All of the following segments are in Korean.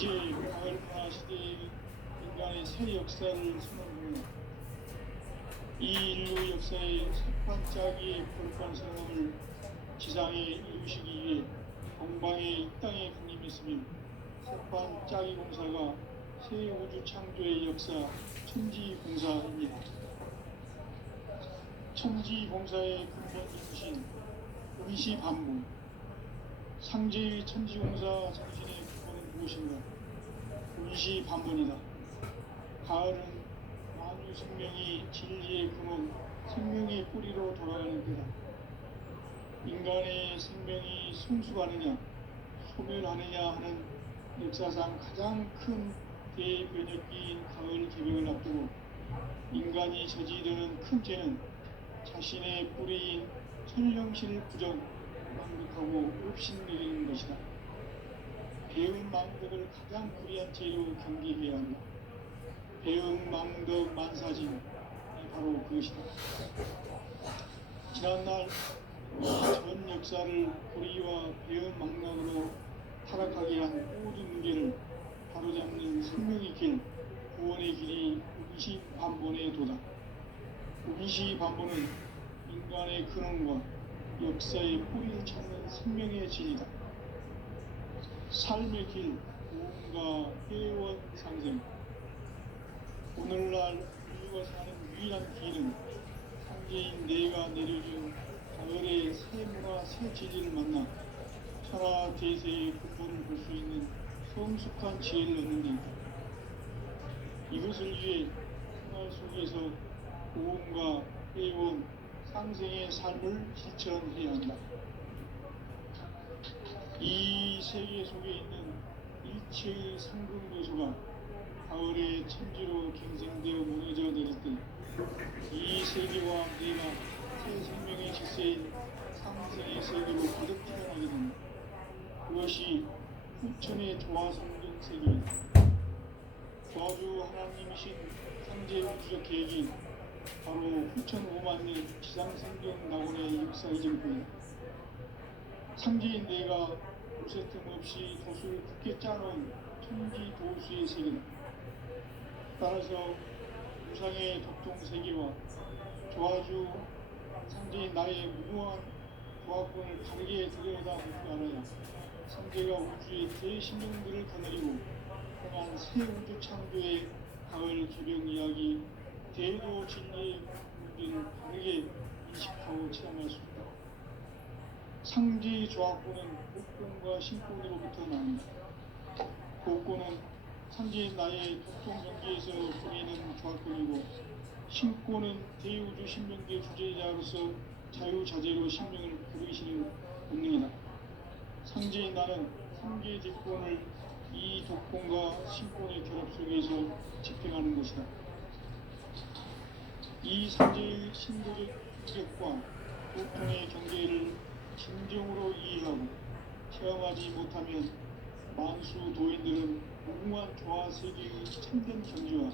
이제 가을 문화 시대의 인간의 새 역사를 선언합니다. 이 인류 역사의 석판짜기의 거룩한 성함을 지상에 이루시기 위해 동방의 이 땅에 군림했으며 석판짜기 공사가 새 우주 창조의 역사 천지공사입니다. 천지공사의 근본 중심 의시반복. 상제의 천지공사 정신의 근본은 무엇인가? 의시반복이다. 가을은 만유 생명이 진리의 근원, 생명의 뿌리로 돌아가는 때다. 인간의 생명이 성숙하느냐, 소멸하느냐 하는 역사상 가장 큰 대변혁기인 가을 개명을 앞두고 인간이 저지르는 큰 죄는 자신의 뿌리인 천령실 부정, 망극하고 업신여기는 것이다. 배은 망덕을 가장 불의한 죄로 경계해야 한다. 배은 망덕 만사진이 바로 그것이다. 지난날 이 전 역사를 불의와 배은 망덕으로 타락하게 한 모든 문제를 바로잡는 생명의 길, 구원의 길이 운시반본의 도다. 운시반본은 인간의 근원과 역사의 뿌리를 찾는 생명의 진이다. 삶의 길, 구원과 회원 상생. 오늘날 인류가 사는 유일한 길은 상제인 내가 내려준 가을의 새 문화, 새 진리를 만나 천하 대세의 근본을 볼 수 있는 성숙한 지혜를 얻는 데 있다. 이것을 위해 생활 속에서 구원과 회원, 상생의 삶을 실천해야 한다. 이 세계 속에 있는 일체의 상급 요소가 가을의 천지로 갱생되어 무너져 내릴 때 이 세계와 내가 새 생명의 질서인 상생의 세계로 가득 태어나게 된다. 그것이 후천의 조화성경 세계이다. 조화주 하나님이신 상제 우주적 계획이 바로 후천 5만 년 지상생경 낙원의 역사 이전부이다. 상제인 내가 요새 틈없이 도수를 굳게 짜놓은 천지 도수의 세계다. 따라서 우상의 독종 세계와 조화주 상제인 나의 무모한 조화권을 다르게 들여다볼 줄 알아야 상제가 우주의 대신령들을 거느리고 행한 새 우주 창조의 가을 개명 이야기, 대도 진리의 문제를 다르게 인식하고 체험할 수 있다. 상제 조화권은 복권과 신권으로부터 나온다. 복권은 상제인 나의 독종 경계에서 보이는 조화권이고, 신권은 대우주 신명계 주제자로서 자유자재로 신명을 부르시는 본능이다. 상제인 나는 상계 직권을 이 독권과 신권의 결합 속에서 집행하는 것이다. 이 상제의 신도적 인격과 도통의 경계를 진정으로 이해하고 체험하지 못하면 만수 도인들은 무궁한 조화 세계의 참된 경지와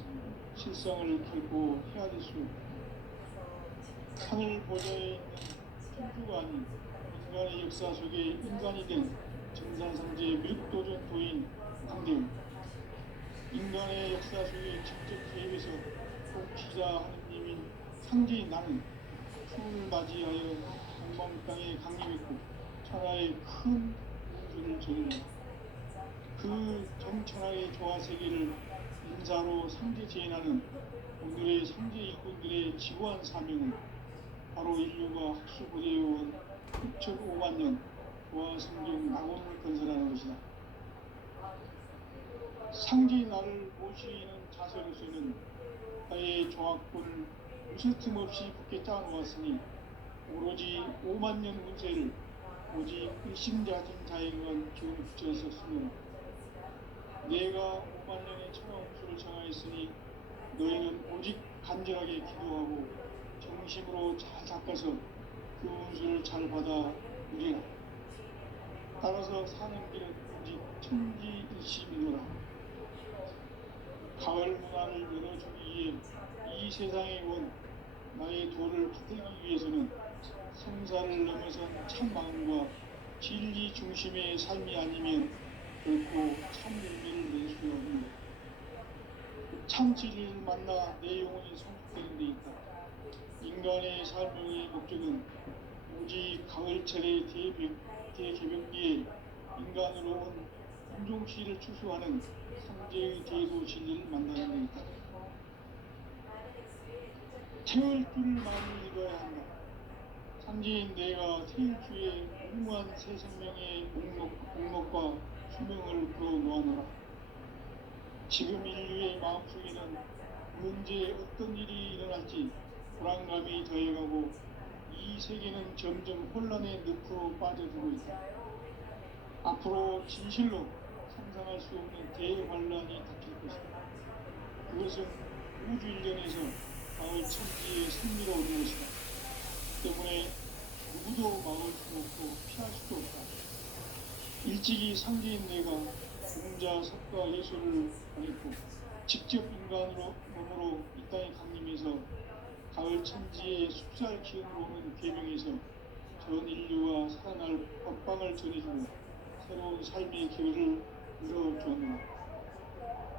실상을 결코 헤아릴 수 없다. 하늘 보좌에 있는 천주가 아닌 인간의 역사 속에 인간이 된 정산상제의 밀도전 도인 강대우. 인간의 역사 속에 직접 개입해서 통치자 하느님인 상제인 나는 추운을 맞이하여 동방 땅에 강림했고 천하의 큰 우주를 저질렀다. 그 정천하의 조화 세계를 인사로 상제 재현하는 오늘의 상제 일꾼들의 지구한 사명은 바로 인류가 학수고대해온 6,5만 년 조화 성경 낙원을 건설하는 것이다. 상제 나를 모시는 자세로서는 나의 조화권을 무쇠틈 없이 굳게 짜놓았으니 오로지 5만 년 운세를 오직 일심자진 자에게만 기운을 붙여 있었으므로 내가 5만 년의 천하 운수를 정하였으니 너희는 오직 간절하게 기도하고 정심으로 잘 닦아서 그 운수를 잘 받아 누리라. 따라서 사는 길은 오직 천지일심이노라. 가을 문화를 열어주기 위해 이 세상에 온 나의 도를 붙들기 위해서는 성사를 넘어선 참 마음과 진리 중심의 삶이 아니면 결코 참 의미를 낼 수 없는 참 진리를 만나 내 영혼이 성숙되는 데 있다. 인간의 삶의 목적은 오직 가을철의 대개벽기에 인간으로 온 공동체를 추수하는 상제의 제도 진리를 만나는 데 있다. 태울 줄을 마음을 읽어야 한다. 상제인 내가 태울 주에 무궁한 새 생명의 목록과 수명을 불어놓아노라. 지금 인류의 마음속에는 언제 어떤 일이 일어날지 불안감이 더해가고 이 세계는 점점 혼란의 늪으로 빠져들고 있다. 앞으로 진실로 상상할 수 없는 대환란이 닥칠 것이다. 그것은 우주 일련에서 가을 천지의 승리로 오는 것이다. 때문에 누구도 막을 수 없고 피할 수도 없다. 일찍이 상제인 내가 공자, 석가, 예술을 보냈고 직접 인간으로 몸으로 이 땅에 강림해서 가을 천지의 숲살 기운으로 오는 계명에서 전 인류와 살아날 법방을 전해주고 새로운 삶의 기회를 열어주었노라.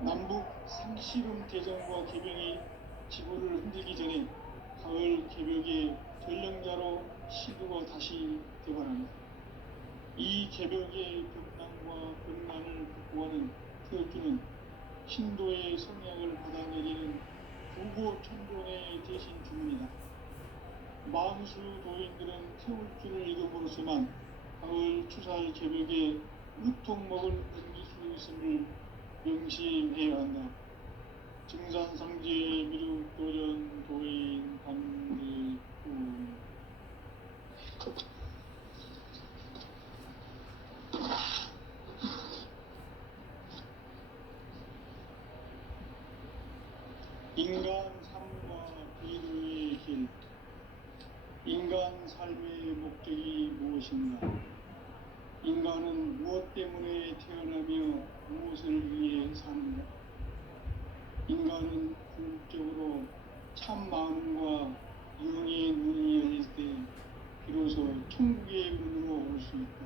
남북 상씨름 대전과 개병이 지구를 흔들기 전에 가을 개벽의 전령자로 시두가 다시 되관한다. 이 개벽의 벽난과 벽난을 극복하는 태어주는 신도의 성향을 받아내리는 구고천존의 대신 주문이다. 만수 도인들은 태울 줄을 읽음으로써만 가을 추살 개벽에 으통 먹을 넘길 수 있음을 명심해야 한다. 증산상제 미륵도전 도인 감리구 인간 삶과 비루의 길. 인간 삶의 목적이 무엇인가? 인간은 무엇 때문에 태어나며 무엇을 위해 사는가? 인간은 궁극적으로 참 마음과 영의 눈이 열릴 때 비로소 천국의 문으로 올 수 있다.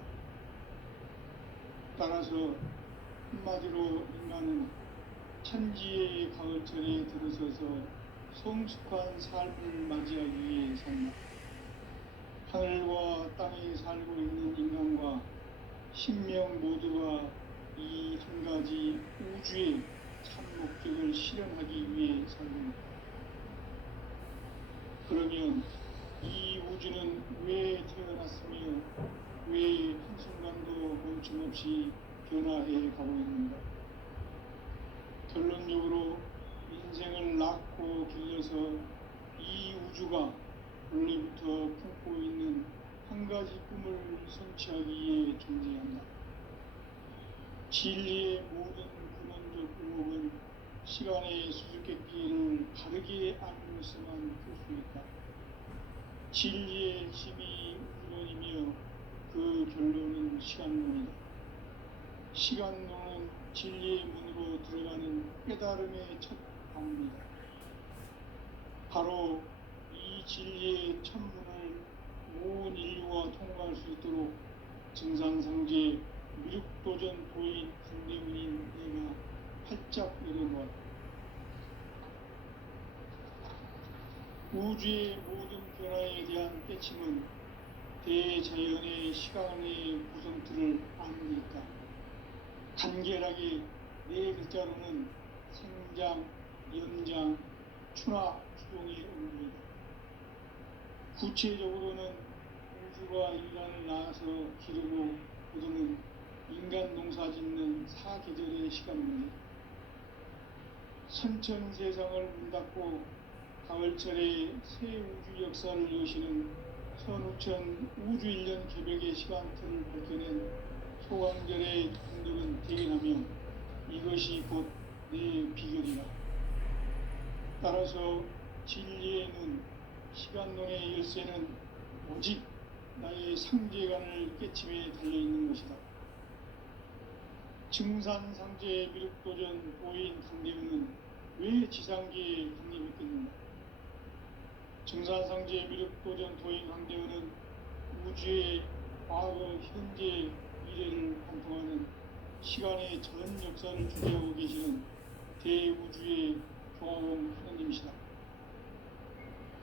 따라서 한마디로 인간은 천지의 가을철에 들어서서 성숙한 삶을 맞이하기 위해 산다. 하늘과 땅에 살고 있는 인간과 신명 모두가 이 한 가지 우주의 참 목적을 실현하기 위해 살고 그러면 이 우주는 왜 태어났으며 왜 한순간도 멈춤없이 변화해 가고 있는가? 결론적으로 인생을 낳고 길러서 이 우주가 원래부터 품고 있는 한 가지 꿈을 성취하기 위해 존재한다. 진리의 모든 근원적 의목은 시간의 수수께끼를 바르게 알므로서만 풀 수 있다. 진리의 핵심이 우주론이며 그 결론은 시간론이다. 시간론은 진리의 문으로 들어가는 깨달음의 첫 방문이다. 바로 이 진리의 천문을 온 인류가 통과할 수 있도록 증산상제 미륵도전 도인 강대문인 내가 활짝 열어놓았다. 우주의 모든 변화에 대한 깨침은 대자연의 시간의 구성틀을 아는 일이다. 간결하게 네 글자로는 생장, 연장, 추나 추동의 의미이다. 구체적으로는 우주가 인간을 낳아서 기르고 거두는 인간 농사 짓는 사계절의 시간입니다. 선천 세상을 문 닫고 가을철에 새 우주 역사를 여시는 선우천 우주일년 개벽의 시간틀을 밝혀낸 소강절의 흔적은 대견하며 이것이 곧 내 비결이다. 따라서 진리의 눈, 시간론의 열쇠는 오직 나의 상제관을 깨침에 달려있는 것이다. 증산상제 미륵도전 도인 강대우는 왜 지상계에 강림했겠는가? 증산상제 미륵도전 도인 강대우는 우주의 과거, 현재, 미래를 관통하는 시간의 전 역사를 주재하고 계시는 대우주의 조화공 하느님이시다.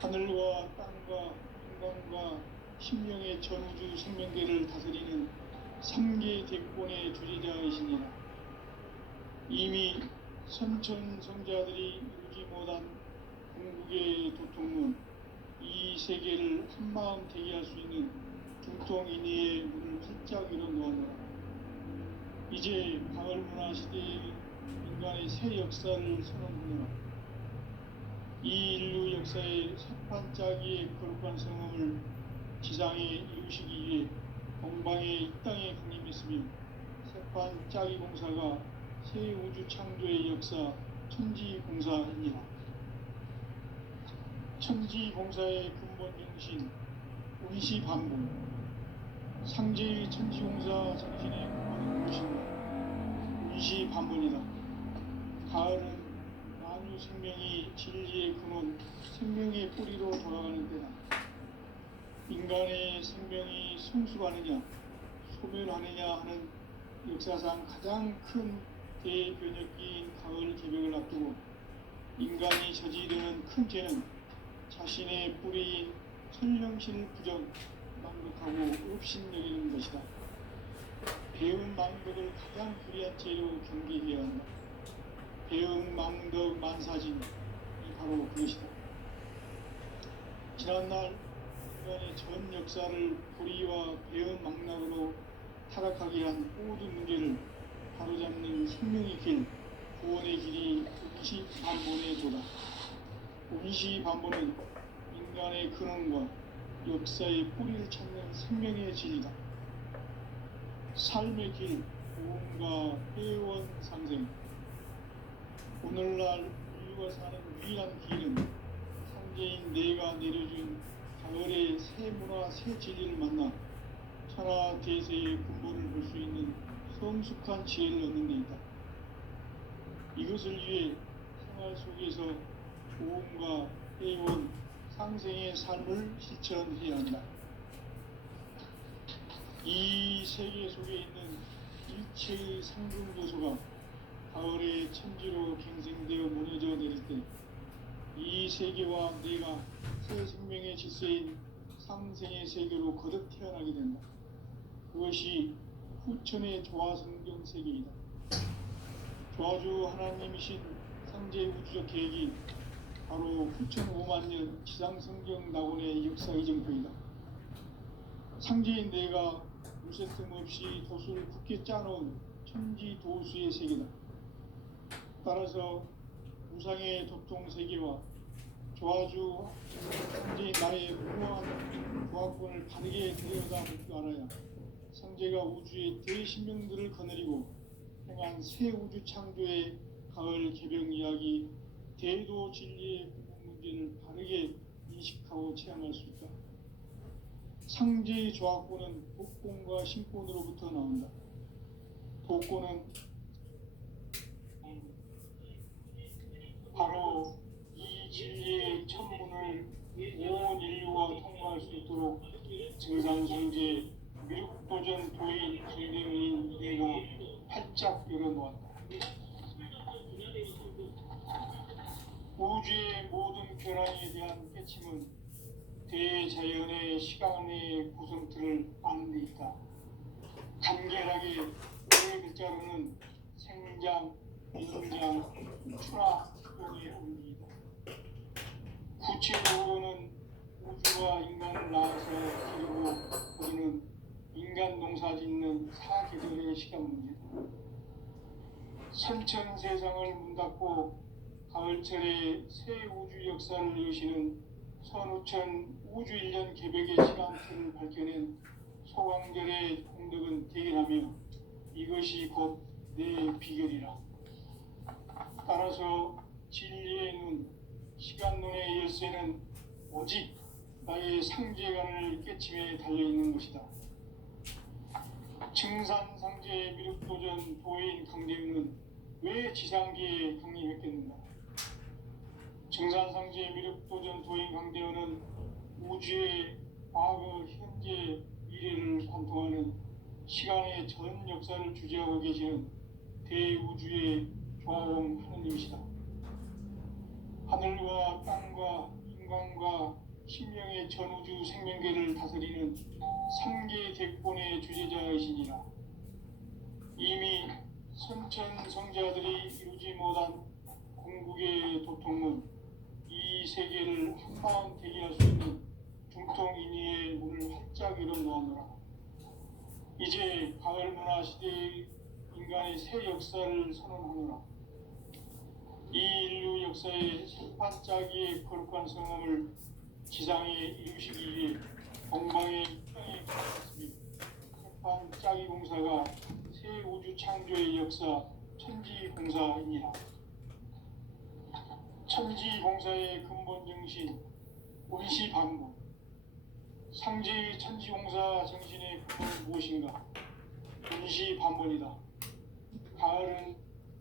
하늘과 땅과 인간과 신명의 전우주 생명계를 다스리는 3계 대권의 주재자이시니라. 이미 선천성자들이 이루지 못한 궁극의 도통문, 이 세계를 한마음 대기할 수 있는 중통인의의 문을 활짝 열어놓았노라. 이제 가을문화 시대의 인간의 새 역사를 선언하노라. 이 인류 역사의 새판짜기의 거룩한 성음을 지상에 이루시기 위해 동방의 이 땅에 강림했으며 새판짜기 공사가 새 우주 창조의 역사 천지공사입니다. 천지공사의 근본 정신 운시반복, 상제의 천지공사 정신의 근본은 무엇인가? 운시반복이다. 가을은 만유 생명이 진리의 근원, 생명의 뿌리로 돌아가는 때다. 인간의 생명이 성숙하느냐, 소멸하느냐 하는 역사상 가장 큰 대변혁기인 가을 개벽을 앞두고 인간이 저지르는 큰 죄는 자신의 뿌리인 천령신을 부정, 망극하고 업신여기는 것이다. 배운 망덕을 가장 불의한 죄로 경계해야 한다. 배운 망덕 만사진이 바로 그것이다. 지난날 인간의 전 역사를 불의와 배은 망락으로 타락하게 한 모든 문제를 바로잡는 생명의 길, 구원의 길이 운시반본의 도다. 운시반본은 인간의 근원과 역사의 뿌리를 찾는 생명의 진리다. 삶의 길, 구원과 회원 상생. 오늘날 인류가 사는 유일한 길은 상제인 내가 내려준 가을의 새 문화, 새 진리를 만나 천하 대세의 근본을 볼 수 있는 성숙한 지혜를 얻는 데 있다. 이것을 위해 생활 속에서 고음과 회원, 상생의 삶을 실천해야 한다. 이 세계 속에 있는 일체의 상금 요소가 가을의 천지로 갱생되어 무너져 내릴 때 이 세계와 내가 새 생명의 질서인 상생의 세계로 거듭 태어나게 된다. 그것이 후천의 조화성경 세계이다. 조화주 하나님이신 상제 우주적 계획이 바로 후천 5만년 지상성경 낙원의 역사 이정표이다. 상제인 내가 물새 틈 없이 도수를 굳게 짜놓은 천지 도수의 세계다. 따라서 무상의 도통 세계와 조화주 상제인 나의 무한 조화권을 바르게 들여다 볼 줄 알아야 상제가 우주의 대신명들을 거느리고 행한 새 우주 창조의 가을 개병 이야기, 대도 진리의 근본 문제를 바르게 인식하고 체험할 수 있다. 상제의 조화권은 복권과 신권으로부터 나온다. 복권은 바로 이 진리의 천문을 온 인류가 통과할 수 있도록 증산성제 미륵도전 도인 강대문인 내가 활짝 열어놓았다. 우주의 모든 변화에 대한 깨침은 대자연의 시간의 구성틀을 아는 데 있다. 간결하게 네 글자로는 생장, 연장, 출하, 용의 의미이다. 구체적으로는 우주가 인간을 낳아서 기르고 우리는 인간 농사 짓는 사계절의 시간 문제다. 선천 세상을 문 닫고 가을철에 새 우주 역사를 여시는 선우천 우주 1년 개벽의 시간틀을 밝혀낸 소강절의 공덕은 대견하며 이것이 곧 내 비결이라. 따라서 진리의 눈, 시간론의 열쇠는 오직 나의 상제관을 깨침에 달려있는 것이다. 증산상제 미륵도전 도인 강대윤은 왜 지상기에 강림했겠는가? 증산상제 미륵도전 도인 강대윤은 우주의 과거, 현재, 미래를 관통하는 시간의 전 역사를 주재하고 계시는 대우주의 조화음 하느님이시다. 하늘과 땅과 인간과 신명의 전우주 생명계를 다스리는 삼계 대권의 주재자이시니라. 이미 선천성자들이 이루지 못한 궁극의 도통문, 이 세계를 한마음 대기할 수 있는 중통인의의 문을 활짝 열어놓았노라. 이제 가을 문화 시대의 인간의 새 역사를 선언하노라. 이 인류 역사의 새판짜기의 거룩한 성함을 지상에 이루시기 위해 동방의 땅에 가셨으니 새판짜기 공사가 새 우주 창조의 역사 천지공사이니라. 천지공사의 근본 정신 원시반복. 상제의 천지공사 정신의 근본은 무엇인가? 원시반복이다. 가을은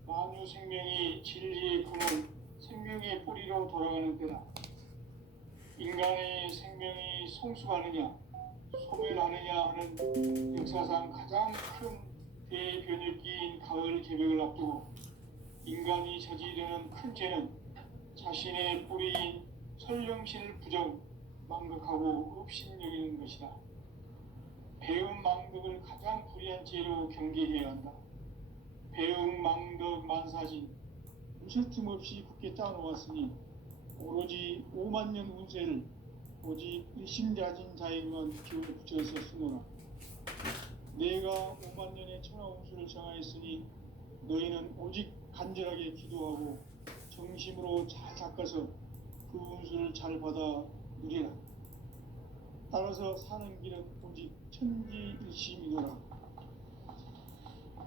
만유 생명이 진리의 근원, 생명의 뿌리로 돌아가는 때다. 인간의 생명이 성숙하느냐, 소멸하느냐 하는 역사상 가장 큰 대변혁기인 가을 개벽을 앞두고 인간이 저지르는 큰 죄는 자신의 뿌리인 설령신을 부정, 망극하고 업신여기는 것이다. 배움 망덕을 가장 불의한 죄로 경계해야 한다. 배움 망덕 만사진 무실 틈 없이 굳게 짜놓았으니 오로지 5만 년 운세를 오직 일심자진 자에게만 기운을 붙여서 쓰노라. 내가 5만 년의 천하운수를 정하였으니 너희는 오직 간절하게 기도하고 정심으로 잘 닦아서 그 운수를 잘 받아 누리라. 따라서 사는 길은 오직 천지일심이노라.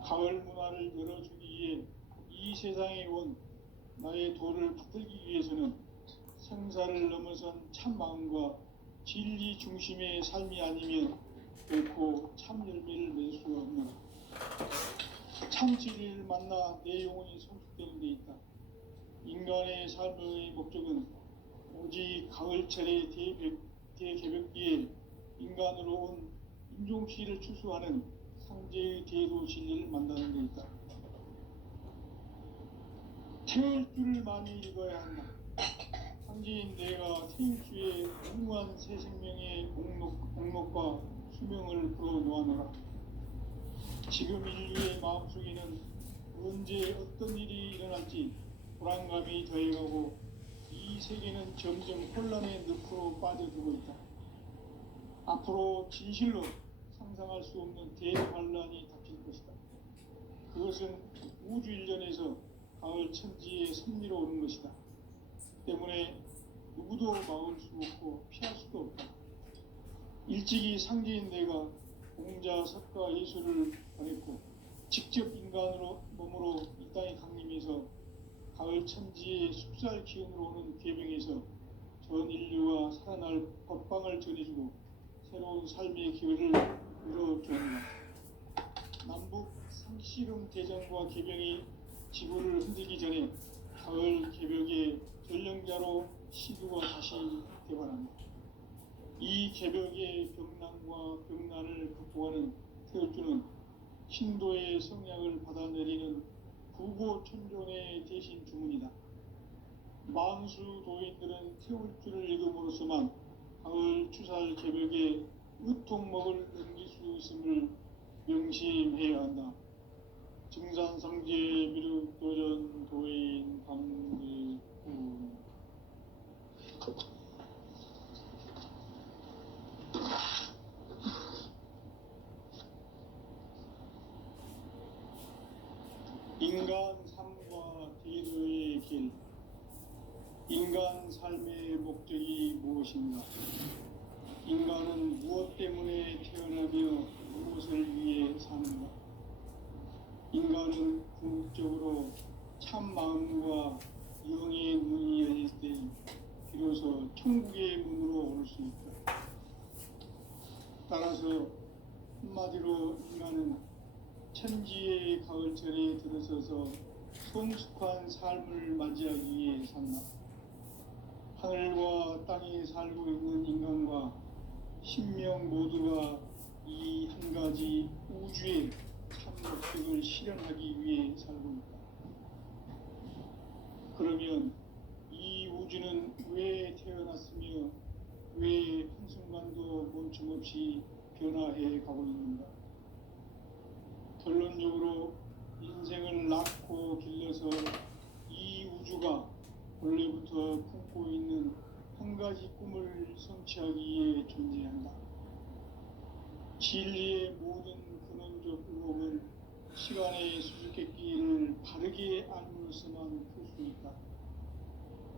가을 문화를 열어주기 위해 이 세상에 온 나의 도를 받들기 위해서는 생사를 넘어선 참 마음과 진리 중심의 삶이 아니면 결코 참 열매를 맺을 수가 없노라. 참 진리를 만나 내 영혼이 성숙되는 데 있다. 인간의 삶의 목적은 오직 가을철의 대개벽기에 인간으로 온 인종시를 추수하는 상제의 대도 진리를 만나는 데 있다. 태울 줄을 많이 읽어야 한다. 상제인 내가 태울주의 무궁한 새 생명의 목록과 수명을 풀어놓아노라. 지금 인류의 마음속에는 언제 어떤 일이 일어날지 불안감이 더해가고 이 세계는 점점 혼란의 늪으로 빠져들고 있다. 앞으로 진실로 상상할 수 없는 대환란이 닥칠 것이다. 그것은 우주 일련에서 가을 천지의 섭리로 오는 것이다. 때문에 누구도 막을 수 없고 피할 수도 없다. 일찍이 상제인 내가 공자, 석가, 예수를 보냈고 직접 인간으로 몸으로 이 땅에 강림해서 가을 천지의 숲살 기운으로 오는 계명에서 전 인류가 살아날 법방을 전해주고 새로운 삶의 기회를 열어주었다. 남북 상씨름 대전과 계명이 지구를 흔들기 전에 가을 개벽의 전령자로 시두가 다시 개발한다. 이 개벽의 병난과 병난을 극복하는 태울주는 신도의 성약을 받아내리는 부고천존의 대신 주문이다. 만수 도인들은 태울주를 읽음으로써만 가을 추살 개벽의 으통목을 넘길 수 있음을 명심해야 한다. 증산상제 미륵도전 도인 감리구 인간 삶과 대도의 길. 인간 삶의 목적이 무엇인가? 인간은 무엇 때문에 태어나며 무엇을 위해 사는가? 인간은 궁극적으로 참 마음과 영의 문이 열릴 때 비로소 천국의 문으로 올 수 있다. 따라서 한마디로 인간은 천지의 가을철에 들어서서 성숙한 삶을 맞이하기 위해 산다. 하늘과 땅에 살고 있는 인간과 신명 모두가 이 한 가지 우주의 참 목적을 실현하기 위해 살고 있다. 그러면 이 우주는 왜 태어났으며 왜 한순간도 멈춤없이 변화해 가고 있는가? 결론적으로 인생을 낳고 길러서 이 우주가 원래부터 품고 있는 한 가지 꿈을 성취하기 위해 존재한다. 진리의 모든 근원적 의혹은 시간의 수수께끼를 바르게 알므로서만 풀 수 있다.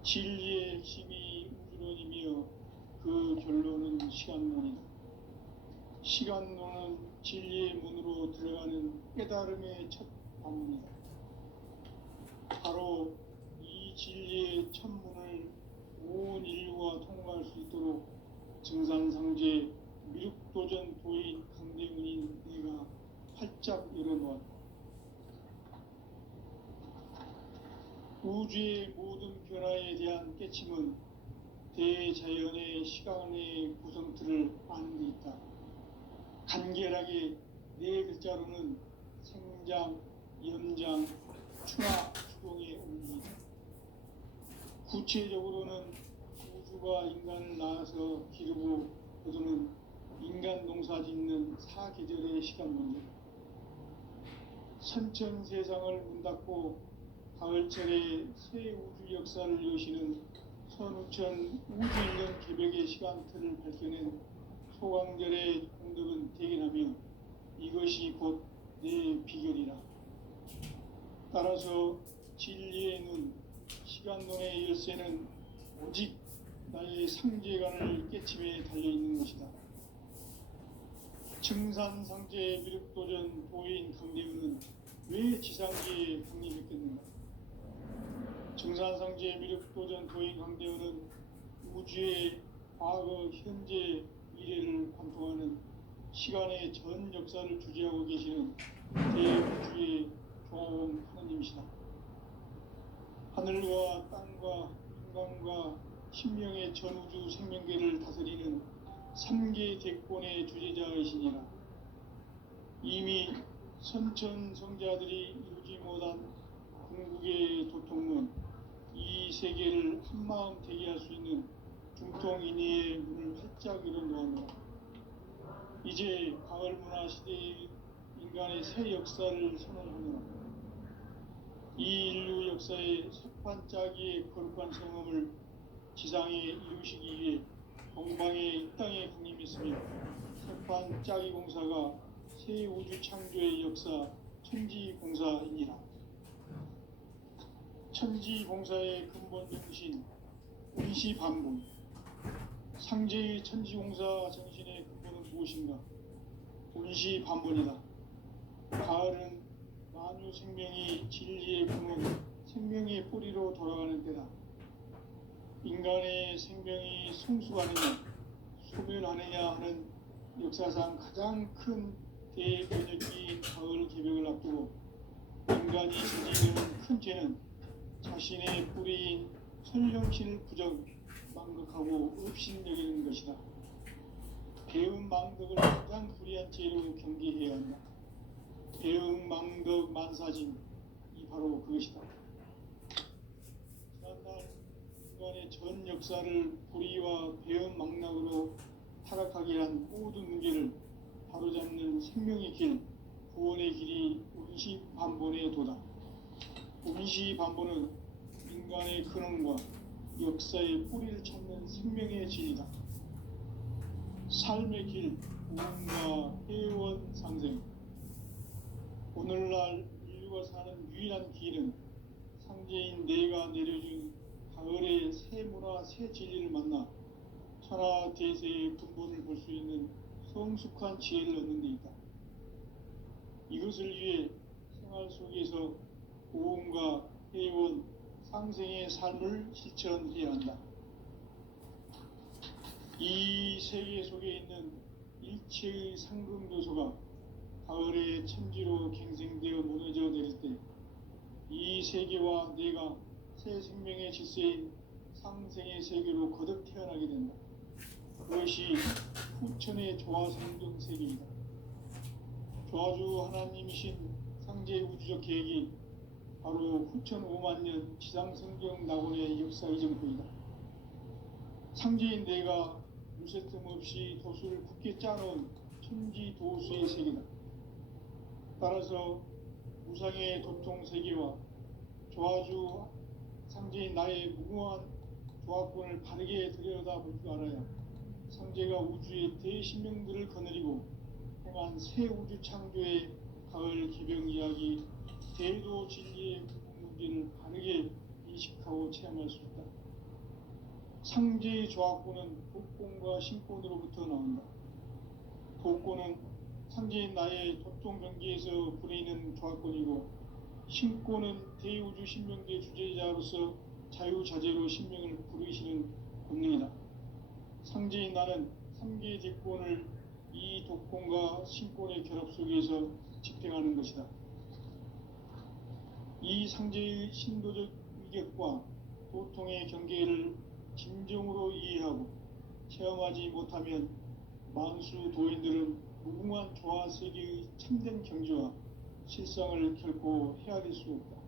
진리의 핵심이 우주론이며 그 결론은 시간론이다. 시간론은 진리의 문으로 들어가는 깨달음의 첫 관문이다. 바로 이 진리의 첫 문을 온 인류가 통과할 수 있도록 증산상제 미륵도전 도인 강대훈인 내가 활짝 열어놓았다. 우주의 모든 변화에 대한 깨침은 대자연의 시간의 구성틀을 아는 데 있다. 간결하게 네 글자로는 생장, 연장, 충화, 추동의 원리이다. 구체적으로는 우주가 인간을 낳아서 기르고 거두는 인간 농사 짓는 사계절의 시간 문제, 선천 세상을 문 닫고 가을철에 새 우주 역사를 여시는 선우천 우주일년 개벽의 시간틀을 밝혀낸 소강절의 공덕은 대견하며 이것이 곧 내 비결이라. 따라서 진리의 눈, 시간론의 열쇠는 오직 나의 상제관을 깨침에 달려있는 것이다. 증산상제 미륵도전 도인 강대훈은 왜 지상계에 강림했겠는가? 증산상제 미륵도전 도인 강대훈은 우주의 과거, 현재, 미래를 관통하는 시간의 전 역사를 주재하고 계시는 대우주의 종합원 하느님이시다. 하늘과 땅과 인간과 신명의 전우주 생명계를 다스리는 3계 대권의 주재자이시니라. 이미 선천성자들이 이루지 못한 궁극의 도통문, 이 세계를 한마음 대기할 수 있는 중통인의의 문을 활짝 열어놓았노라. 이제 가을문화 시대의 인간의 새 역사를 선언하노라. 이 인류 역사의 석판짜기의 거룩한 성험을 지상에 이루시기 위해 동방의 이 땅에 강림했으며 석판짜기 공사가 새 우주 창조의 역사 천지공사이니라. 천지공사의 근본 정신 운시반본, 상제의 천지공사 정신의 근본은 무엇인가? 운시반본이다. 가을은 만유 생명이 진리의 근원, 생명의 뿌리로 돌아가는 때다. 인간의 생명이 성숙하느냐, 소멸하느냐 하는 역사상 가장 큰 대변혁기인 가을 개벽을 앞두고 인간이 저지르는 큰 죄는 자신의 뿌리인 설령신을 부정, 망극하고 업신여기는 것이다. 배음 망덕을 가장 불의한 죄로 경계해야 한다. 배음 망덕 만사진, 이 바로 그것이다. 지난날 인간의 전 역사를 불의와 배음 망락으로 타락하게 한 모든 문제를 바로잡는 생명의 길, 구원의 길이 운시반본의 도다. 운시반본은 인간의 근원과 역사의 뿌리를 찾는 생명의 진이다. 삶의 길, 우음과 회원 상생. 오늘날 인류가 사는 유일한 길은 상제인 내가 내려준 가을의 새 문화, 새 진리를 만나 천하 대세의 근본을 볼 수 있는 성숙한 지혜를 얻는 데 있다. 이것을 위해 생활 속에서 고음과 회원, 상생의 삶을 실천해야 한다. 이 세계 속에 있는 일체의 상금 요소가 가을의 천지로 갱생되어 무너져 내릴 때 이 세계와 내가 새 생명의 질서인 상생의 세계로 거듭 태어나게 된다. 그것이 후천의 조화성경 세계이다. 조아주 하나님이신 상제 우주적 계획이 바로 후천 5만 년 지상성경 낙원의 역사 이전부이다. 상제인 내가 무쇠틈 없이 도수를 굳게 짜놓은 천지 도수의 세계다. 따라서 무상의 도통 세계와 조아주 상제인 나의 무궁한 조합권을 바르게 들여다볼 줄 알아야 상제가 우주의 대신명들을 거느리고 행한 새 우주 창조의 가을 기병 이야기, 대도 진리의 문제를 바르게 인식하고 체험할 수 있다. 상제의 조합권은 독권과 신권으로부터 나온다. 독권은 상제인 나의 도통 경계에서 부리는 조합권이고, 신권은 대우주 신명계 주제자로서 자유자재로 신명을 부르시는 권능이다. 상제인 나는 3개의 대권을 이 독권과 신권의 결합 속에서 집행하는 것이다. 이 상제의 신도적 위격과 도통의 경계를 진정으로 이해하고 체험하지 못하면 만수 도인들은 무궁한 조화 세계의 참된 경지와 실상을 결코 헤아릴 수 없다.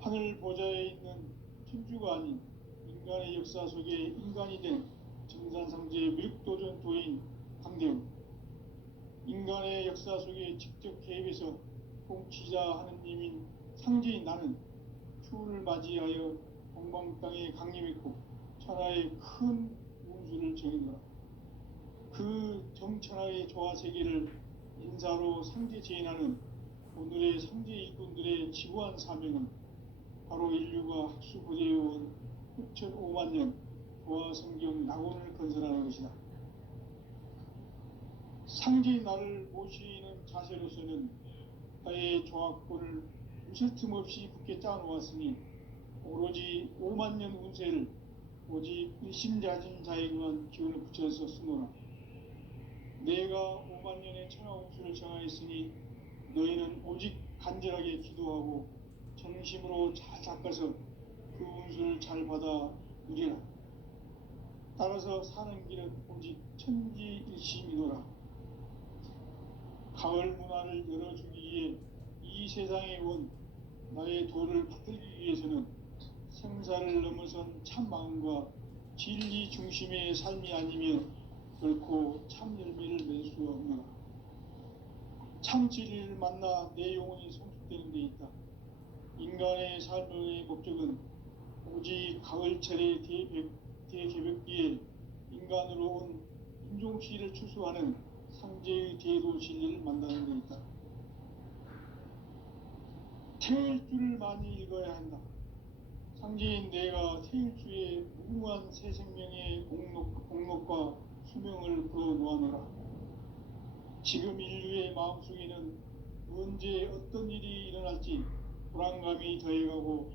하늘 보좌에 있는 천주가 아닌 인간의 역사 속에 인간이 된 증산상제의 밀도전 도인 강대우, 인간의 역사 속에 직접 개입해서 통치자 하느님인 상제인 나는 추운을 맞이하여 동방 땅에 강림했고 천하의 큰 운수를 정해놓아 그 정천하의 조화 세계를 인사로 상제 제인하는 오늘의 상제 일꾼들의 지구한 사명은 바로 인류가 학수 고대해온 6,5만 년 조화 성경 낙원을 건설하는 것이다. 상제인 나를 모시는 자세로서는 나의 조합권을 무쇠틈 없이 굳게 짜놓았으니 오로지 5만 년 운세를 오직 일심자진 자에게만 기운을 붙여서 쓰노라. 내가 5만 년의 천하 운수를 정하였으니 너희는 오직 간절하게 기도하고 정심으로 잘 닦아서 그 운수를 잘 받아 누리라. 따라서 사는 길은 오직 천지일심이노라. 가을 문화를 열어주기 위해 이 세상에 온 나의 도를 받들기 위해서는 생사를 넘어선 참 마음과 진리 중심의 삶이 아니면 결코 참 열매를 맺을 수가 없노라. 참 진리를 만나 내 영혼이 성숙되는 데 있다. 인간의 삶의 목적은 오직 가을철의 대개벽기에 인간으로 온 인종시를 추수하는 상제의 대도 진리를 만나는 데 있다. 태일주를 많이 읽어야 한다. 상제인 내가 태일주의 무궁한 새 생명의 공록과 수명을 불어놓아노라. 지금 인류의 마음속에는 언제 어떤 일이 일어날지 불안감이 더해가고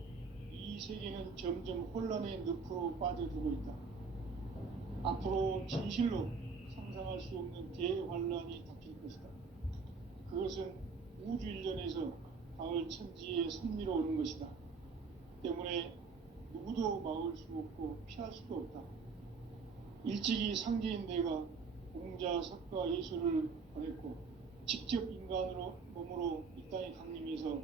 이 세계는 점점 혼란의 늪으로 빠져들고 있다. 앞으로 진실로 상상할 수 없는 대환란이 닥칠 것이다. 그것은 우주 일전에서 가을 천지에 섭리로 오는 것이다. 때문에 누구도 막을 수 없고 피할 수도 없다. 일찍이 상제인 내가 공자, 석가, 예수를 보냈고 직접 인간으로 몸으로 이 땅에 강림해서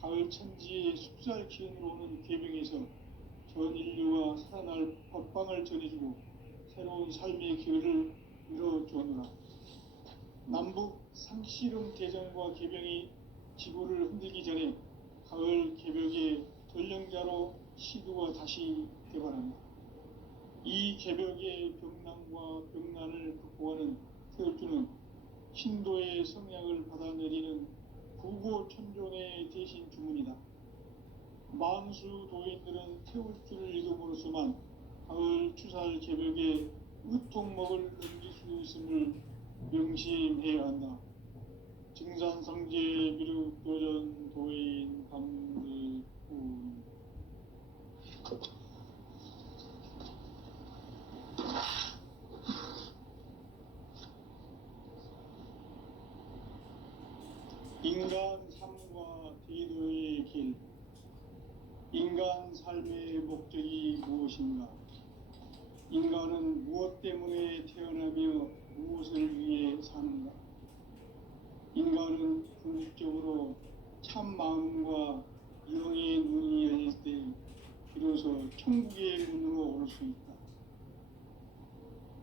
가을 천지의 숲살 기운으로 오는 계병에서 전 인류가 살아날 법방을 전해주고 새로운 삶의 기회를 이뤄주었노라. 남북 상씨름 대전과 계병이 지구를 흔들기 전에 가을 개벽의 전령자로 시두가 다시 개발한다. 이 개벽의 병난과 병난을 극복하는 태울주는 신도의 성약을 받아내리는 부고천존의 대신 주문이다. 만수 도인들은 태울주를 읽음으로써만 가을 추살 개벽의 의통목을 넘길 수 있음을 명심해야 한다. 증산성제 미륵도전 도인 감리꾼 인간 삶과 대도의 길. 인간 삶의 목적이 무엇인가? 인간은 무엇 때문에 태어나며 무엇을 위해 사는가? 인간은 궁극적으로 참 마음과 영의 눈이 열릴 때 비로소 천국의 문으로 올 수 있다.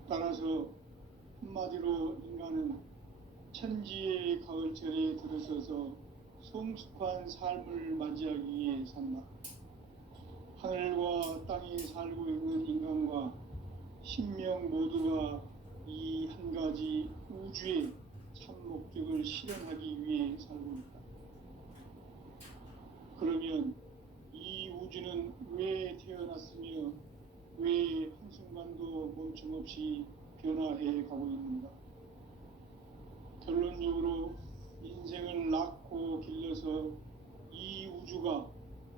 따라서 한마디로 인간은 천지의 가을철에 들어서서 성숙한 삶을 맞이하기 위해 산다. 하늘과 땅에 살고 있는 인간과 신명 모두가 이 한 가지 우주의 참 목적을 실현하기 위해 살고 있다. 그러면 이 우주는 왜 태어났으며 왜 한순간도 멈춤없이 변화해 가고 있는가? 결론적으로 인생을 낳고 길러서 이 우주가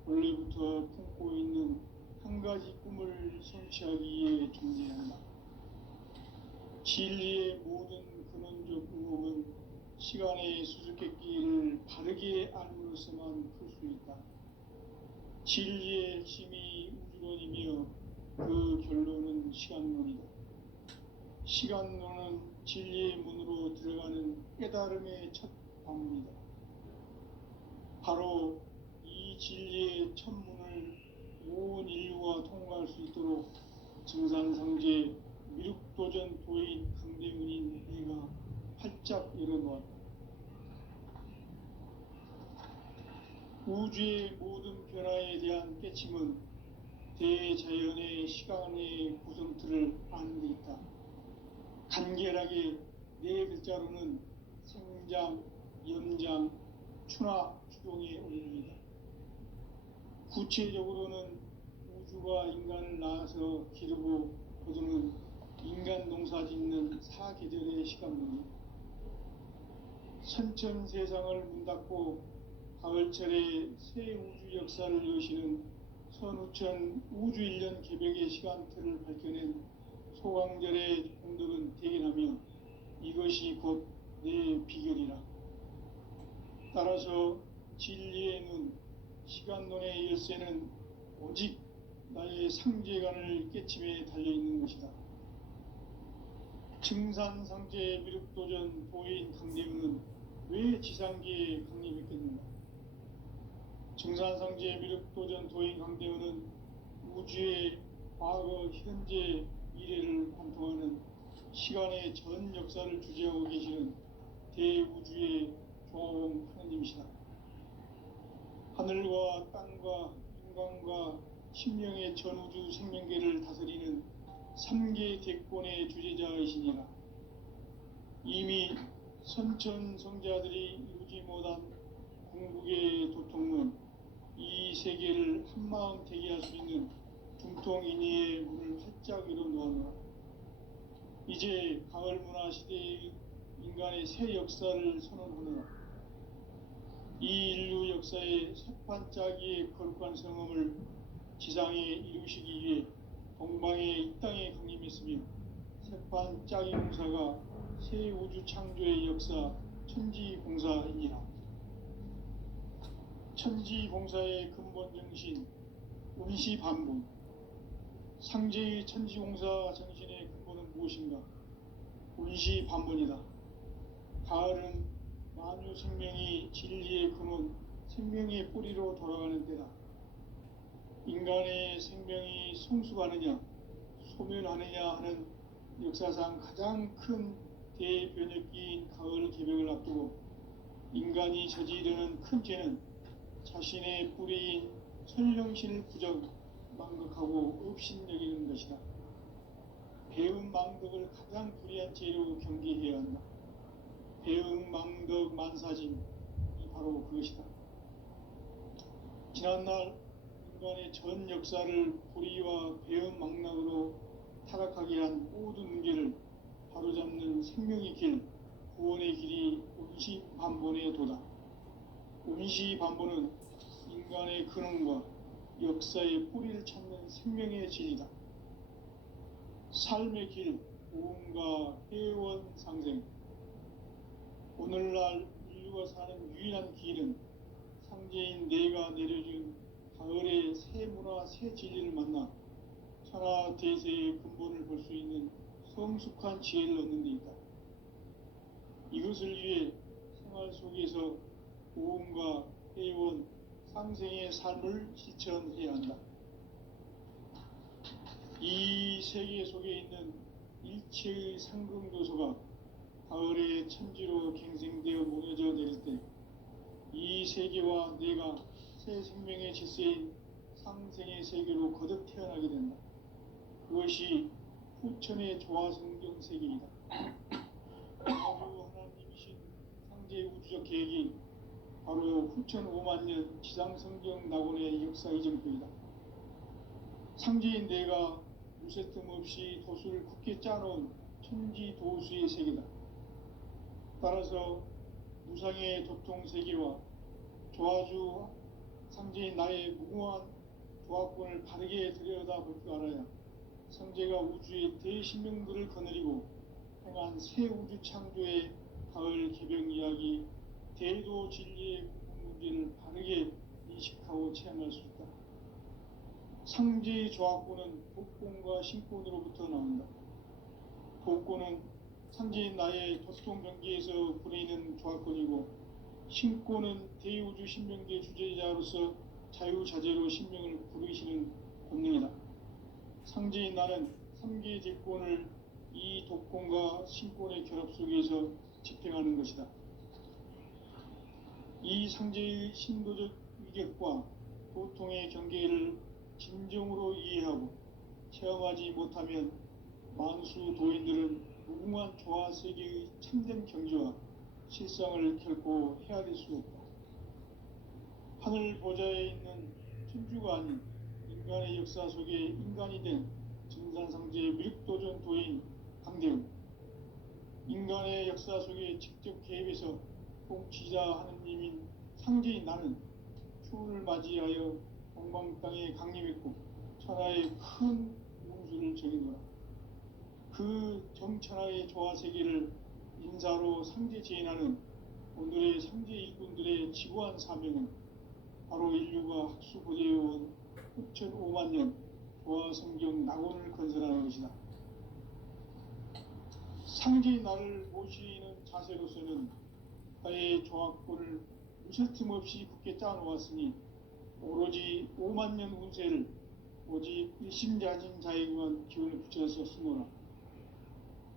원래부터 품고 있는 한 가지 꿈을 성취하기 위해 존재한다. 진리의 모든 근원적 의혹은 시간의 수수께끼를 바르게 알므로서만 풀 수 있다. 진리의 핵심이 우주론이며 그 결론은 시간론이다. 시간론은 진리의 문으로 들어가는 깨달음의 첫 방문이다. 바로 이 진리의 첫 문을 온 인류가 통과할 수 있도록 증산상제 미륵도전 도인 강대문인 내가 활짝 열어놓았다. 우주의 모든 변화에 대한 깨침은 대자연의 시간의 구성틀을 아는 데 있다. 간결하게 네 글자로는 생장, 염장, 추나 추동의 원리이다. 구체적으로는 우주가 인간을 낳아서 기르고 거두는 인간 농사 짓는 사계절의 시간문이다. 선천 세상을 문 닫고 가을철에 새 우주 역사를 여시는 선우천 우주 1년 개벽의 시간틀을 밝혀낸 소강절의 공덕은 대견하며 이것이 곧 내 비결이라. 따라서 진리의 눈, 시간론의 열쇠는 오직 나의 상제관을 깨침에 달려있는 것이다. 증산상제 미륵도전 도인 강대문은 왜 지상계에 강림했겠는가? 증산상제 미륵도전 도인 강대문은 우주의 과거, 현재, 미래를 관통하는 시간의 전 역사를 주재하고 계시는 대우주의 조공 하느님이시다. 하늘과 땅과 인간과 신명의 전우주 생명계를 다스리는 3계 대권의 주재자이시니라. 이미 선천 성자들이 이루지 못한 궁극의 도통문, 이 세계를 한마음 되게 할 수 있는 중통인의의 문을 활짝 열어놓아노라. 이제 가을 문화 시대의 인간의 새 역사를 선언하노라. 이 인류 역사의 새판짜기의 거룩한 성음을 지상에 이루시기 위해 동방의 이 땅에 강림했으며 새판짜기 공사가 새 우주 창조의 역사 천지봉사이니라. 천지봉사의 근본 정신 운시반분, 상제의 천지공사 정신의 근본은 무엇인가? 운시반분이다. 가을은 만유 생명이 진리의 근원, 생명의 뿌리로 돌아가는 때다. 인간의 생명이 성숙하느냐, 소멸하느냐 하는 역사상 가장 큰 대변혁기인 가을 개벽을 앞두고 인간이 저지르는 큰 죄는 자신의 뿌리인 설령신을 부정, 망극하고 업신여기는 것이다. 배음 망덕을 가장 불의한 죄로 경계해야 한다. 배음 망덕 만사짐이 바로 그것이다. 지난날 인간의 전 역사를 불의와 배음 망락으로 타락하게 한 모든 문제를 바로잡는 생명의 길, 구원의 길이 운시반본의 도다. 운시반본은 인간의 근원과 역사의 뿌리를 찾는 생명의 진리다. 삶의 길, 고음과 회원 상생. 오늘날 인류가 사는 유일한 길은 상제인 내가 내려준 가을의 새 문화, 새 진리를 만나 천하 대세의 근본을 볼 수 있는 성숙한 지혜를 얻는 데 있다. 이것을 위해 생활 속에서 모험과 해온 상생의 삶을 실천해야 한다. 이 세계 속에 있는 일체의 상금 요소가 가을의 천지로 갱생되어 무너져 내릴 때 이 세계와 내가 새 생명의 질서인 상생의 세계로 거듭 태어나게 된다. 그것이 후천의 조화성경 세계이다. 아주 하나님이신 상제의 우주적 계획이 바로 후천 5만 년 지상성경 낙원의 역사 이전표이다. 상제인 내가 무쇠 틈 없이 도수를 굳게 짜놓은 천지 도수의 세계다. 따라서 무상의 도통 세계와 조화주 상제인 나의 무궁한 조합권을 바르게 들여다볼 줄 알아야 상제가 우주의 대신명들을 거느리고 행한 새 우주 창조의 가을 개병 이야기 대도 진리의 문제를 바르게 인식하고 체험할 수 있다. 상제의 조합권은 복권과 신권으로부터 나온다. 복권은 상제인 나의 도통 경계에서 부리는 조합권이고 신권은 대우주 신명계 주제자로서 자유자재로 신명을 부르시는 본능이다. 상제인 나는 3개의 대권을 이 독권과 신권의 결합 속에서 집행하는 것이다. 이 상제의 신도적 위격과 도통의 경계를 진정으로 이해하고 체험하지 못하면 만수 도인들은 무궁한 조화 세계의 참된 경지와 실상을 결코 헤아릴 수 없다. 하늘 보좌에 있는 천주가 아닌 인간의 역사 속에 인간이 된 증산상제의 밀도전 도인 강대훈, 인간의 역사 속에 직접 개입해서 통치자 하느님인 상제인 나는 추운을 맞이하여 동방 땅에 강림했고 천하의 큰 운수를 정해놓아 그 정천하의 조화세계를 인사로 상제 제인하는 오늘의 상제 일꾼들의 지구한 사명은 바로 인류가 학수고대해온 후천 5만 년 조화성경 낙원을 건설하는 것이다. 상제의 나를 모시는 자세로서는 나의 조합권을 무쇠틈 없이 굳게 짜놓았으니 오로지 5만 년 운세를 오직 일심자진 자에게만 기운을 붙여서 쓰노라.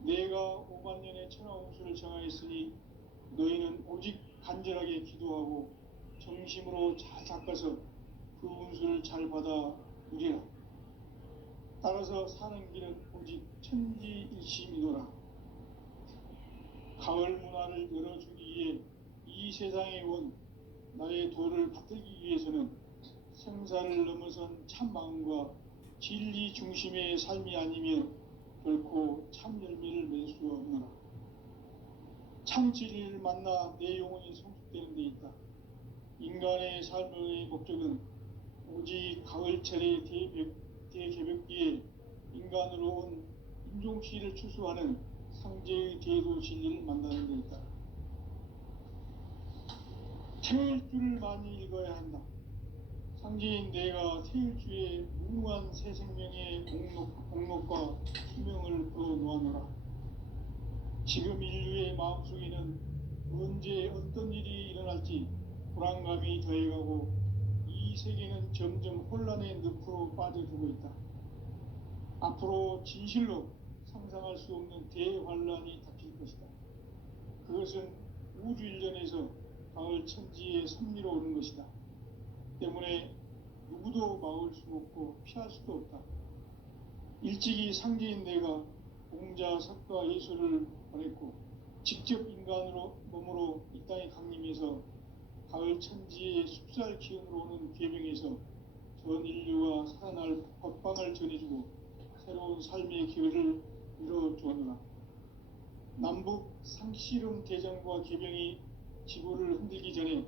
내가 5만 년의 천하 운수를 정하였으니 너희는 오직 간절하게 기도하고 정심으로 잘 닦아서 그 운수를 잘 받아 누리라. 따라서 사는 길은 오직 천지일심이노라. 가을 문화를 열어주기 위해 이 세상에 온 나의 도를 받들기 위해서는 생사를 넘어선 참 마음과 진리 중심의 삶이 아니면 결코 참 열매를 맺을 수 없노라. 참 진리를 만나 내 영혼이 성숙되는 데 있다. 인간의 삶의 목적은 오직 가을철의 대개벽기에 인간으로 온 인종시를 추수하는 상제의 대도 진리를 만나는 데 있다. 태일주를 많이 읽어야 한다. 상제인 내가 태일주의 무궁한 새 생명의 목록과 수명을 풀어놓아노라. 지금 인류의 마음속에는 언제 어떤 일이 일어날지 불안감이 더해가고 이 세계는 점점 혼란의 늪으로 빠져들고 있다. 앞으로 진실로 상상할 수 없는 대환란이 닥칠 것이다. 그것은 우주 일련에서 가을 천지의 섭리로 오는 것이다. 때문에 누구도 막을 수 없고 피할 수도 없다. 일찍이 상제인 내가 공자, 석가, 예수를 보냈고 직접 인간으로 몸으로 이 땅에 강림해서 가을 천지의 숲살 기운으로 오는 계명에서 전 인류가 살아날 법방을 전해주고 새로운 삶의 기회를 이뤄주었노라. 남북 상씨름 대전과 계병이 지구를 흔들기 전에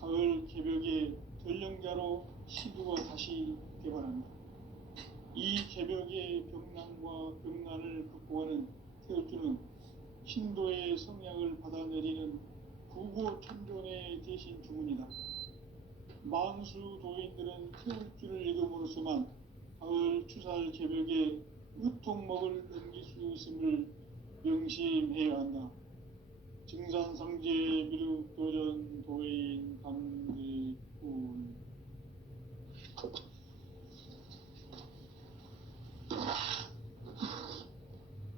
가을 개벽의 전령자로 시두가 다시 개발합니다. 이 개벽의 병난과 병난을 극복하는 태울주는 신도의 성향을 받아내리는 구고천존의 대신 주문이다. 만수 도인들은 태울주를 읽음으로써만 가을 추살 개벽의 으통목을 넘길 수 있음을 명심해야 한다. 증산상제 미륵 도전 도인 감리